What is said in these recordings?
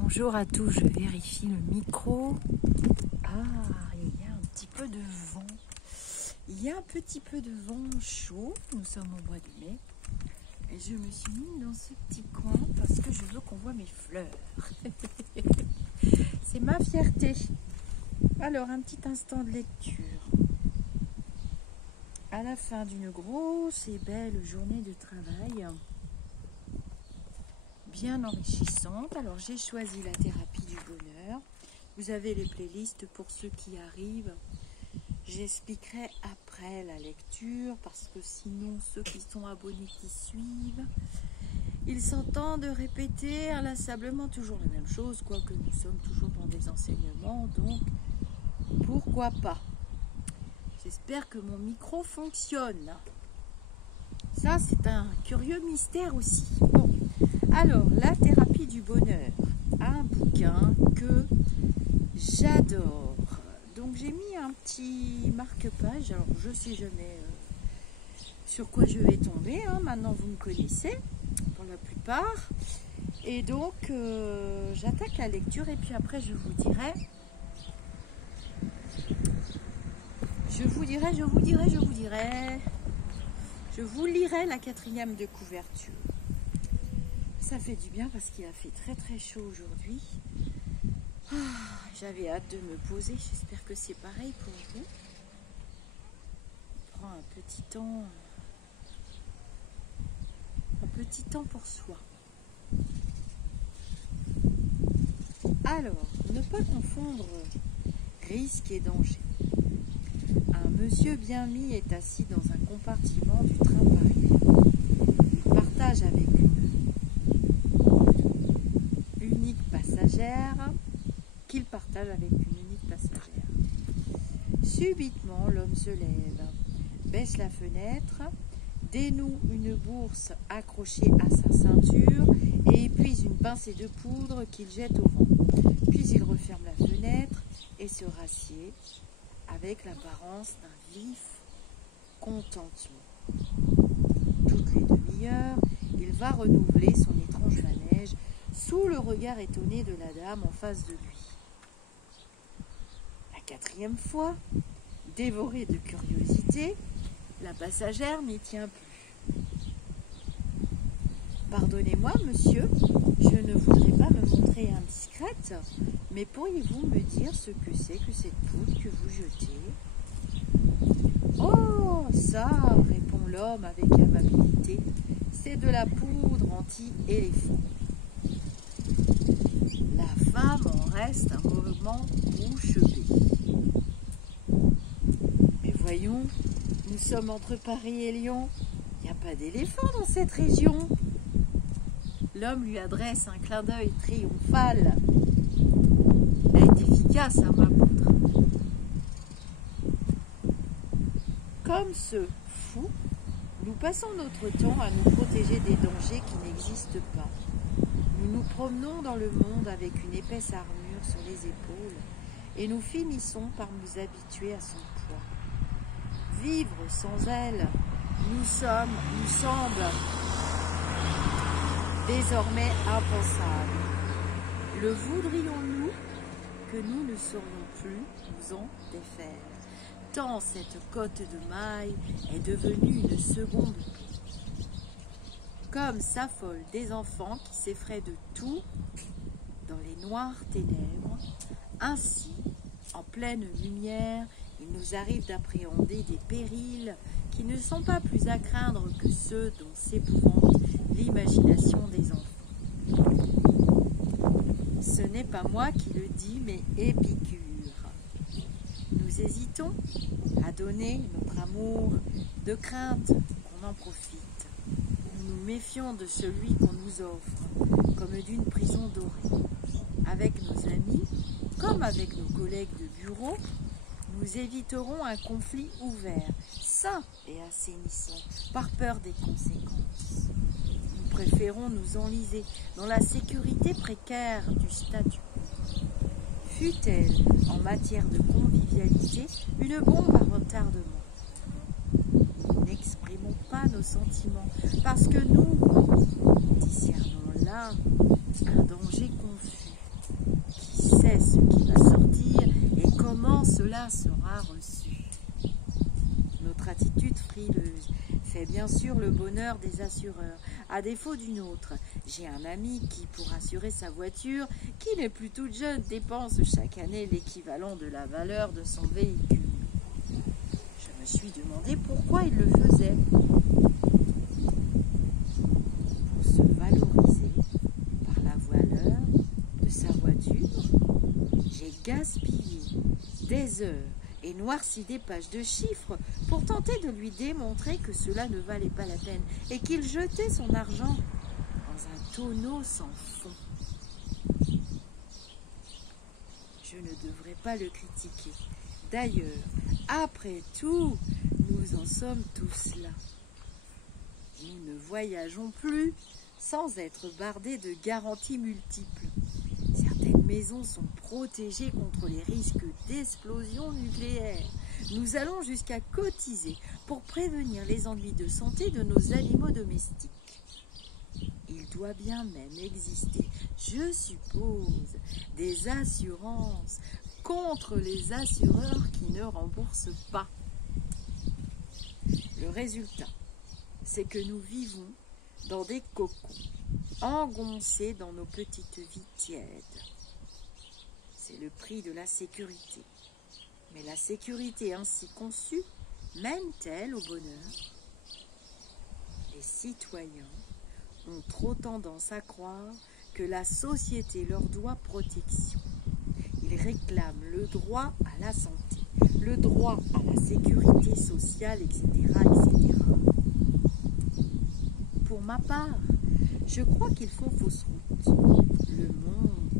Bonjour à tous, je vérifie le micro. Ah, il y a un petit peu de vent. Il y a un petit peu de vent chaud. Nous sommes au mois de mai. Et je me suis mise dans ce petit coin parce que je veux qu'on voit mes fleurs. C'est ma fierté. Alors, un petit instant de lecture. À la fin d'une grosse et belle journée de travail, bien enrichissante. Alors j'ai choisi la thérapie du bonheur. Vous avez les playlists pour ceux qui arrivent. J'expliquerai après la lecture parce que sinon ceux qui sont abonnés qui suivent, ils s'entendent de répéter inlassablement toujours la même chose, quoique nous sommes toujours dans des enseignements, donc pourquoi pas. J'espère que mon micro fonctionne. Ça c'est un curieux mystère aussi. Bon. Alors, la thérapie du bonheur, un bouquin que j'adore. Donc, j'ai mis un petit marque-page. Alors, je ne sais jamais sur quoi je vais tomber. Hein. Maintenant, vous me connaissez pour la plupart. Et donc, j'attaque la lecture et puis après, je vous lirai la 4e de couverture. Ça fait du bien parce qu'il a fait très très chaud aujourd'hui. J'avais hâte de me poser, j'espère que c'est pareil pour vous. On prend un petit temps pour soi. Alors, ne pas confondre risque et danger. Un monsieur bien mis est assis dans un compartiment du train parisien. Il partage avec qu'il partage avec une unique passagère. Subitement, l'homme se lève, baisse la fenêtre, dénoue une bourse accrochée à sa ceinture et épuise une pincée de poudre qu'il jette au vent. Puis il referme la fenêtre et se rassied avec l'apparence d'un vif contentement. Toutes les demi-heures, il va renouveler son étrange manège sous le regard étonné de la dame en face de lui. La 4e fois, dévorée de curiosité, la passagère n'y tient plus. « Pardonnez-moi, monsieur, je ne voudrais pas me montrer indiscrète, mais pourriez-vous me dire ce que c'est que cette poudre que vous jetez ?»« Oh, ça, répond l'homme avec amabilité, c'est de la poudre anti-éléphant. » La femme en reste un moment bouche bée. Mais voyons, nous sommes entre Paris et Lyon. Il n'y a pas d'éléphant dans cette région. L'homme lui adresse un clin d'œil triomphal. Elle est efficace, hein, ma poudre. Comme ce fou, nous passons notre temps à nous protéger des dangers qui n'existent pas. Nous nous promenons dans le monde avec une épaisse armure sur les épaules et nous finissons par nous habituer à son poids. Vivre sans elle nous semble désormais impensable. Le voudrions-nous que nous ne saurions plus nous en défaire, tant cette côte de mailles est devenue une seconde vie. Comme s'affolent des enfants qui s'effraient de tout dans les noires ténèbres, ainsi, en pleine lumière, il nous arrive d'appréhender des périls qui ne sont pas plus à craindre que ceux dont s'épouvante l'imagination des enfants. Ce n'est pas moi qui le dis, mais Épicure. Nous hésitons à donner notre amour de crainte qu'on en profite. Nous nous méfions de celui qu'on nous offre, comme d'une prison dorée. Avec nos amis, comme avec nos collègues de bureau, nous éviterons un conflit ouvert, sain et assainissant, par peur des conséquences. Nous préférons nous enliser dans la sécurité précaire du statut quo. Fût-elle, en matière de convivialité, une bombe à retardement. N'exprimons pas nos sentiments, parce que nous discernons là un danger confus. cela sera reçu. Notre attitude frileuse fait bien sûr le bonheur des assureurs, à défaut d'une autre. J'ai un ami qui, pour assurer sa voiture, qui n'est plus toute jeune, dépense chaque année l'équivalent de la valeur de son véhicule. Je me suis demandé pourquoi il le faisait. Pour se valoriser par la valeur de sa voiture, j'ai gaspillé des heures et noirci des pages de chiffres pour tenter de lui démontrer que cela ne valait pas la peine et qu'il jetait son argent dans un tonneau sans fond. Je ne devrais pas le critiquer. D'ailleurs, après tout, nous en sommes tous là. Nous ne voyageons plus sans être bardés de garanties multiples. Certaines maisons sont protégées contre les risques d'explosion nucléaire. Nous allons jusqu'à cotiser pour prévenir les ennuis de santé de nos animaux domestiques. Il doit bien même exister, je suppose, des assurances contre les assureurs qui ne remboursent pas. Le résultat, c'est que nous vivons dans des cocons, engoncés dans nos petites vies tièdes. C'est le prix de la sécurité. Mais la sécurité ainsi conçue mène-t-elle au bonheur? Les citoyens ont trop tendance à croire que la société leur doit protection. Ils réclament le droit à la santé, le droit à la sécurité sociale, etc., etc. Pour ma part, je crois qu'ils font fausse route. Le monde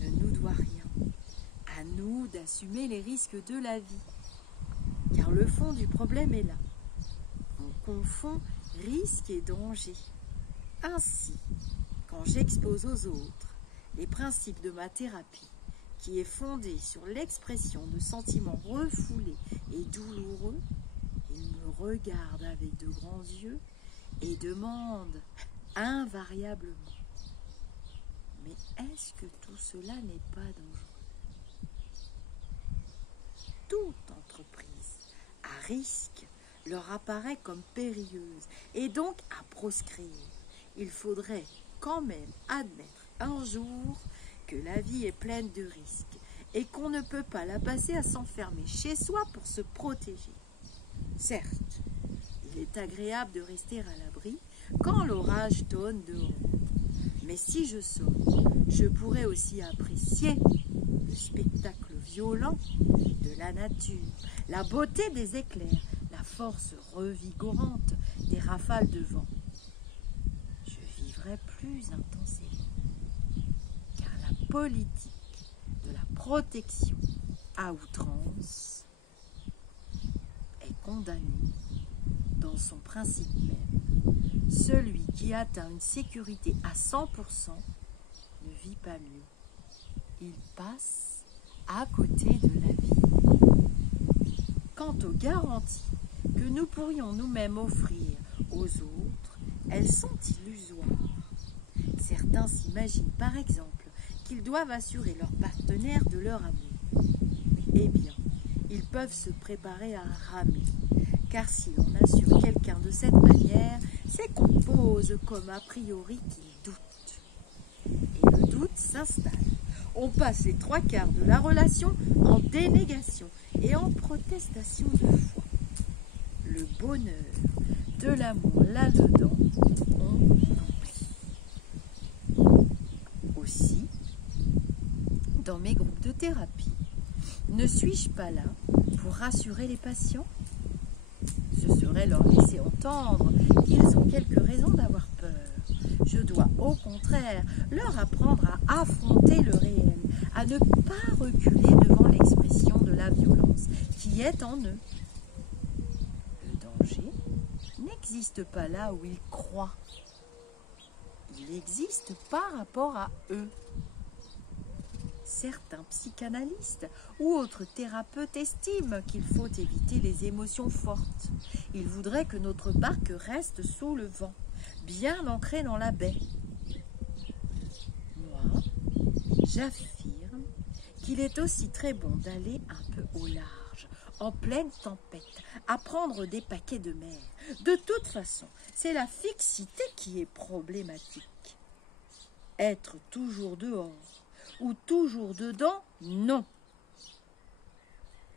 ne nous doit rien. À nous d'assumer les risques de la vie. Car le fond du problème est là. On confond risque et danger. Ainsi, quand j'expose aux autres les principes de ma thérapie, qui est fondée sur l'expression de sentiments refoulés et douloureux, ils me regardent avec de grands yeux et demandent invariablement: mais est-ce que tout cela n'est pas dangereux? Toute entreprise à risque leur apparaît comme périlleuse et donc à proscrire. Il faudrait quand même admettre un jour que la vie est pleine de risques et qu'on ne peut pas la passer à s'enfermer chez soi pour se protéger. Certes, il est agréable de rester à l'abri quand l'orage tonne dehors. Mais si je sors, je pourrais aussi apprécier le spectacle violent de la nature, la beauté des éclairs, la force revigorante des rafales de vent. Je vivrai plus intensément, car la politique de la protection à outrance est condamnée dans son principe même. Celui qui atteint une sécurité à 100% ne vit pas mieux. Il passe à côté de la vie. Quant aux garanties que nous pourrions nous-mêmes offrir aux autres, elles sont illusoires. Certains s'imaginent par exemple qu'ils doivent assurer leur partenaire de leur amour. Eh bien, ils peuvent se préparer à ramer, car si l'on assure quelqu'un de cette manière, c'est qu'on pose comme a priori qu'il doute. Et le doute s'installe. On passe les 3/4 de la relation en dénégation et en protestation de foi. Le bonheur de l'amour là-dedans, on l'oublie. Aussi, dans mes groupes de thérapie, ne suis-je pas là pour rassurer les patients? Ce serait leur laisser entendre qu'ils ont quelques raisons d'avoir peur. Je dois au contraire leur apprendre à affronter le réel, à ne pas reculer devant l'expression de la violence qui est en eux. Le danger n'existe pas là où ils croient. Il existe par rapport à eux. Certains psychanalystes ou autres thérapeutes estiment qu'il faut éviter les émotions fortes. Ils voudraient que notre barque reste sous le vent, bien ancrée dans la baie. Moi, j'affirme qu'il est aussi très bon d'aller un peu au large. en pleine tempête, à prendre des paquets de mer. De toute façon, c'est la fixité qui est problématique. Être toujours dehors ou toujours dedans, non.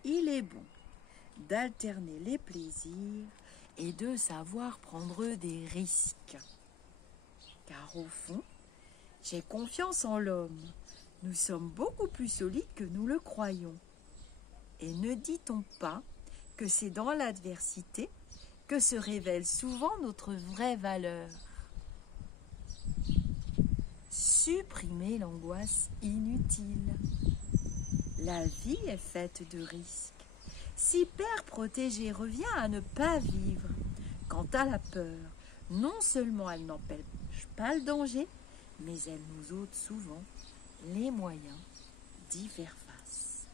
Il est bon d'alterner les plaisirs et de savoir prendre des risques. Car au fond, j'ai confiance en l'homme. Nous sommes beaucoup plus solides que nous le croyons. Et ne dit-on pas que c'est dans l'adversité que se révèle souvent notre vraie valeur? Supprimer l'angoisse inutile. La vie est faite de risques. Si père protégé revient à ne pas vivre, quant à la peur, non seulement elle n'empêche pas le danger, mais elle nous ôte souvent les moyens d'y faire face.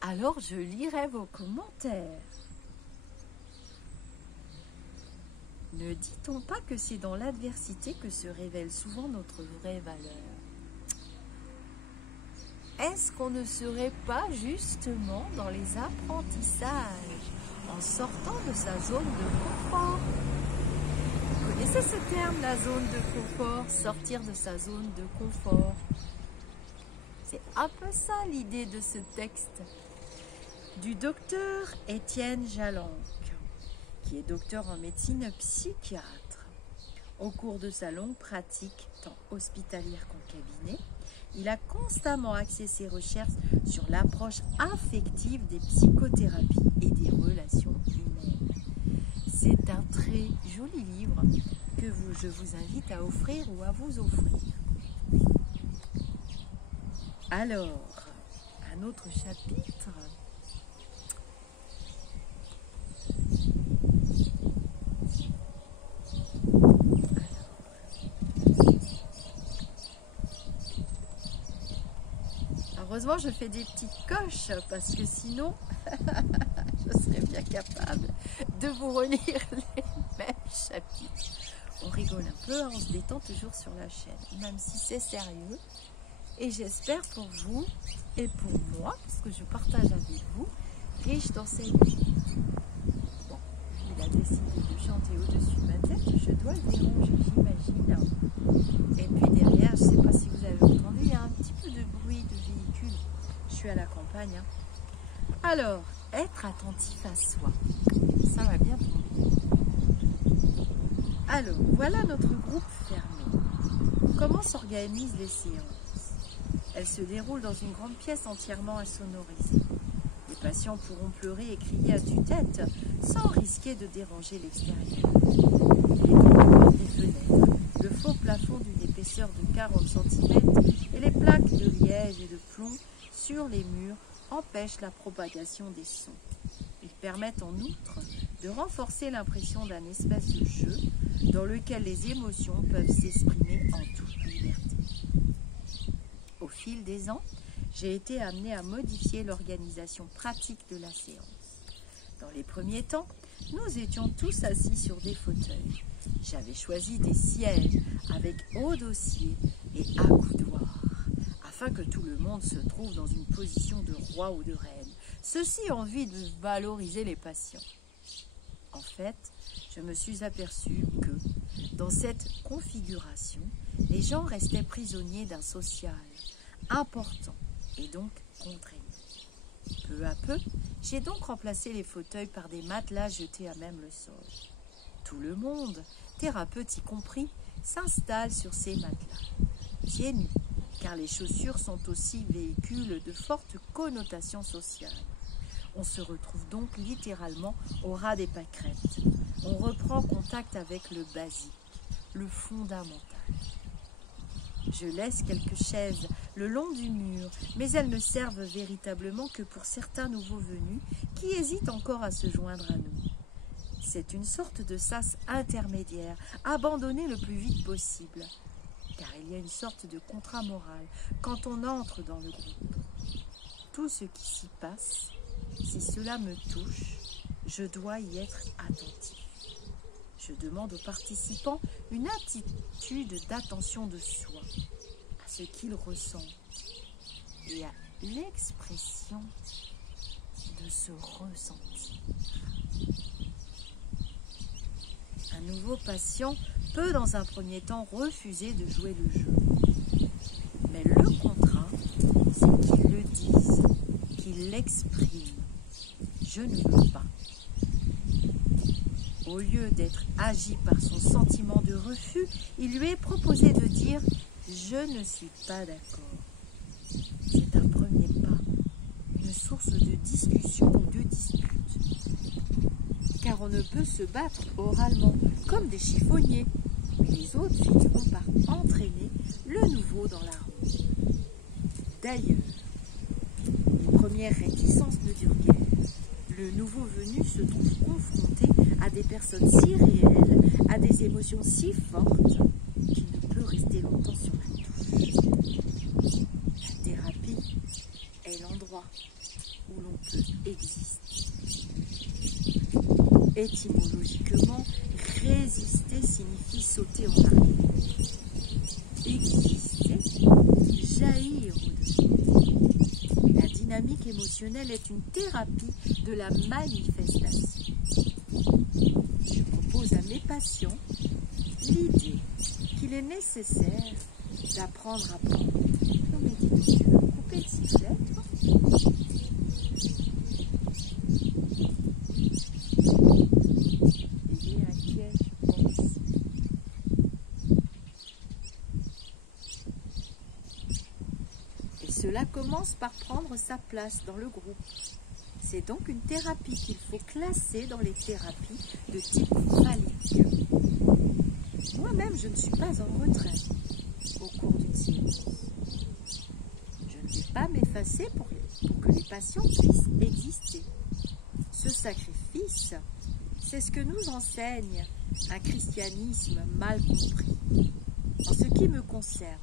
Alors je lirai vos commentaires. Ne dit-on pas que c'est dans l'adversité que se révèle souvent notre vraie valeur? Est-ce qu'on ne serait pas justement dans les apprentissages, en sortant de sa zone de confort? Vous connaissez ce terme, la zone de confort, sortir de sa zone de confort? C'est un peu ça l'idée de ce texte du docteur Étienne Jalanque, qui est docteur en médecine psychiatre. Au cours de sa longue pratique, tant hospitalière qu'en cabinet, il a constamment axé ses recherches sur l'approche affective des psychothérapies et des relations humaines. C'est un très joli livre que je vous invite à offrir ou à vous offrir. Alors, un autre chapitre. Heureusement, je fais des petites coches parce que sinon, je serais bien capable de vous relire les mêmes chapitres. On rigole un peu, on se détend toujours sur la chaîne, même si c'est sérieux. Et j'espère pour vous et pour moi, parce que je partage avec vous, riche d'enseignements. Bon, il a décidé de chanter au-dessus de ma tête, je dois le déranger, j'imagine. Et puis derrière, je ne sais pas si vous avez entendu, il y a un petit peu de bruit de véhicule. Je suis à la campagne. Hein. Alors, être attentif à soi, ça va bien tomber. Alors, voilà notre groupe fermé. Comment s'organisent les séances? Elles se déroulent dans une grande pièce entièrement insonorisée. Les patients pourront pleurer et crier à tue-tête sans risquer de déranger l'extérieur. Les découpeurs des fenêtres, le faux plafond d'une épaisseur de 40 cm et les plaques de liège et de plomb sur les murs empêchent la propagation des sons. Ils permettent en outre de renforcer l'impression d'un espèce de jeu dans lequel les émotions peuvent s'exprimer en toute liberté. Au fil des ans, j'ai été amenée à modifier l'organisation pratique de la séance. Dans les premiers temps, nous étions tous assis sur des fauteuils. J'avais choisi des sièges avec haut dossier et accoudoir, afin que tout le monde se trouve dans une position de roi ou de reine. Ceci en vue de valoriser les patients. En fait, je me suis aperçue que, dans cette configuration, les gens restaient prisonniers d'un social important et donc contraignant. Peu à peu, j'ai donc remplacé les fauteuils par des matelas jetés à même le sol. Tout le monde, thérapeute y compris, s'installe sur ces matelas, pieds nus, car les chaussures sont aussi véhicules de fortes connotations sociales. On se retrouve donc littéralement au ras des pâquerettes. On reprend contact avec le basique, le fondamental. Je laisse quelques chaises le long du mur, mais elles ne servent véritablement que pour certains nouveaux venus qui hésitent encore à se joindre à nous. C'est une sorte de sas intermédiaire, abandonné le plus vite possible, car il y a une sorte de contrat moral quand on entre dans le groupe. Tout ce qui s'y passe, si cela me touche, je dois y être attentif. Je demande aux participants une attitude d'attention de soi, à ce qu'ils ressentent. et à l'expression de ce ressenti. Un nouveau patient peut dans un premier temps refuser de jouer le jeu. Mais le contrat, c'est qu'il le dise, qu'il l'exprime. Je ne veux pas. Au lieu d'être agi par son sentiment de refus, il lui est proposé de dire « je ne suis pas d'accord ». C'est un premier pas, une source de discussion ou de dispute. Car on ne peut se battre oralement, comme des chiffonniers, mais les autres finiront par entraîner le nouveau dans la ronde. D'ailleurs, les premières réticences ne durent guère. Le nouveau venu se trouve confronté à des personnes si réelles, à des émotions si fortes, qu'il ne peut rester longtemps sur la touche. La thérapie est l'endroit où l'on peut exister. Étymologiquement, résister signifie sauter en arrière. Exister, jaillir au-dessus. La dynamique émotionnelle est une thérapie de la manifestation. Je propose à mes patients l'idée qu'il est nécessaire d'apprendre à prendre. Tu veux couper le sifflet, toi ? Il est inquiet, je pense. Et cela commence par prendre sa place dans le groupe. C'est donc une thérapie qu'il faut classer dans les thérapies de type phallique. Moi-même, je ne suis pas en retraite au cours d'une séance. Je ne vais pas m'effacer pour que les patients puissent exister. Ce sacrifice, c'est ce que nous enseigne un christianisme mal compris. En ce qui me concerne,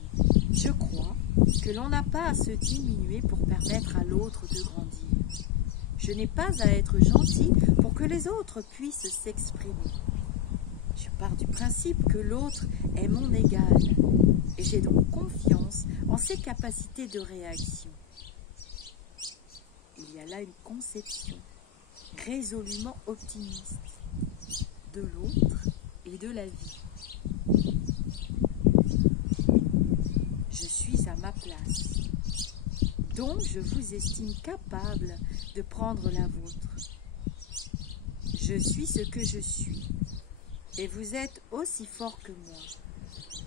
je crois que l'on n'a pas à se diminuer pour permettre à l'autre de grandir. Je n'ai pas à être gentil pour que les autres puissent s'exprimer. Je pars du principe que l'autre est mon égal et j'ai donc confiance en ses capacités de réaction. Il y a là une conception résolument optimiste de l'autre et de la vie. Je suis à ma place. Donc, je vous estime capable de prendre la vôtre. Je suis ce que je suis. Et vous êtes aussi fort que moi.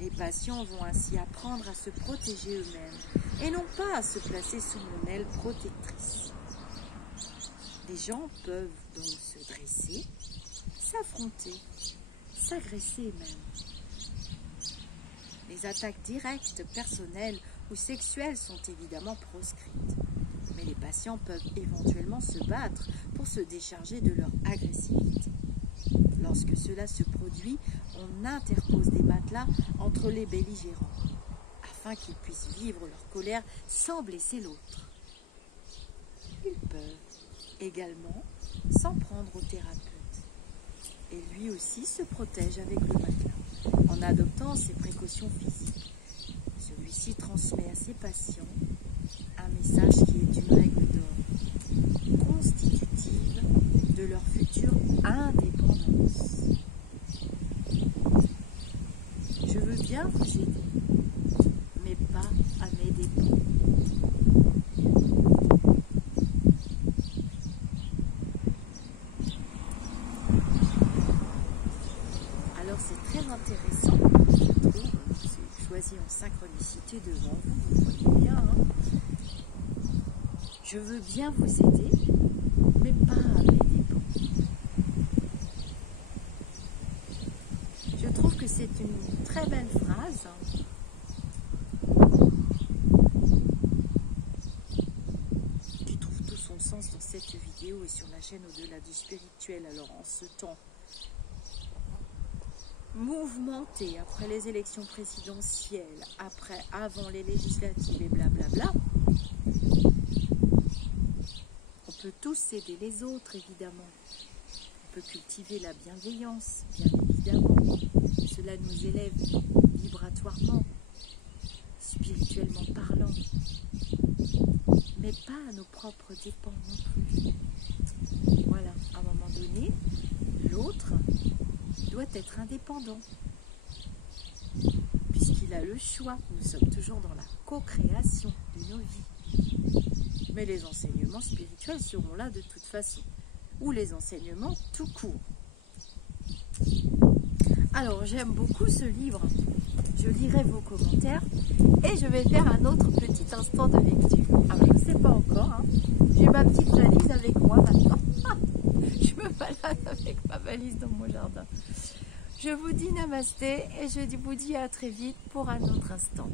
Les patients vont ainsi apprendre à se protéger eux-mêmes et non pas à se placer sous mon aile protectrice. Les gens peuvent donc se dresser, s'affronter, s'agresser même. Les attaques directes, personnelles ou sexuelles sont évidemment proscrites, mais les patients peuvent éventuellement se battre pour se décharger de leur agressivité. Lorsque cela se produit, on interpose des matelas entre les belligérants, afin qu'ils puissent vivre leur colère sans blesser l'autre. Ils peuvent également s'en prendre au thérapeute, et lui aussi se protège avec le matelas, en adoptant ses précautions physiques. Celui-ci transmet à ses patients un message qui est une règle d'or, constitutive de leur future indépendance. Je veux bien vous aider, mais pas à mes dépens. Alors c'est très intéressant, je trouve, c'est choisi en synchronicité devant vous, vous voyez bien. Hein. Je veux bien vous aider, mais pas à mes dépens. Je trouve que c'est une très belle phrase qui trouve tout son sens dans cette vidéo et sur la chaîne Au-delà du spirituel. Alors en ce temps mouvementé après les élections présidentielles, avant les législatives et blablabla, on peut tous aider les autres évidemment. On peut cultiver la bienveillance, bien évidemment. Cela nous élève vibratoirement, spirituellement parlant. mais pas à nos propres dépens non plus. Voilà, à un moment donné, l'autre doit être indépendant, puisqu'il a le choix. Nous sommes toujours dans la co-création de nos vies. Mais les enseignements spirituels seront là de toute façon, ou les enseignements tout court. Alors, j'aime beaucoup ce livre. Je lirai vos commentaires et je vais faire un autre petit instant de lecture. Alors, je ne sais pas encore. Hein. J'ai ma petite valise avec moi maintenant. Je me balade avec ma valise dans mon jardin. Je vous dis namasté et je vous dis à très vite pour un autre instant.